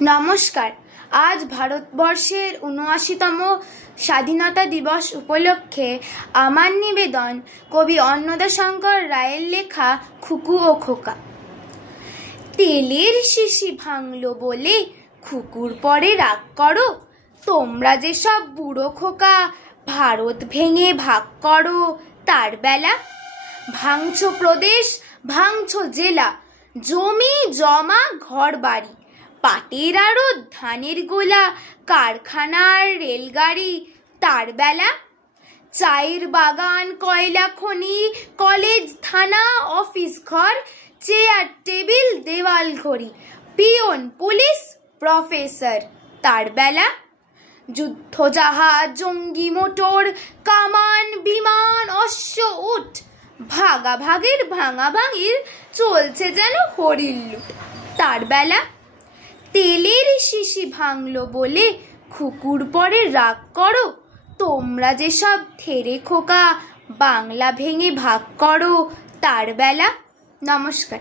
নমস্কার। আজ ভারতবর্ষের ৭৯তম স্বাধীনতা দিবস উপলক্ষে আমার নিবেদন কবি অন্নদাশঙ্কর রায়ের লেখা খুকু ও খোকা। তেলের শিশি ভাঙলো বলে খুকুর পরে রাগ করো, তোমরা যেসব বুড়ো খোকা ভারত ভেঙে ভাগ করো, তার বেলা ভাঙছো প্রদেশ, ভাঙছো জেলা, জমি জমা ঘর বাড়ি, পাটের আড়ত, ধানের গোলা, কারখানার রেলগাড়ি, তার বেলা চায়ের বাগান, কয়লা খনি, কলেজ, থানা, অফিস ঘর, চেয়ার টেবিল, দেওয়াল ঘড়ি, পিয়ন, পুলিশ, প্রফেসর, তার বেলা যুদ্ধ জাহাজ, জঙ্গি মোটর, কামান, বিমান, অশ্ব, উট, ভাগাভাগির ভাঙাভাঙির চলছে যেন হরিল্লুট, তার বেলা তেলের শিশি ভাঙলো বলে খুকুর পরে রাগ করো, তোমরা যেসব থেরে খোকা বাংলা ভেঙে ভাগ করো, তার বেলা। নমস্কার।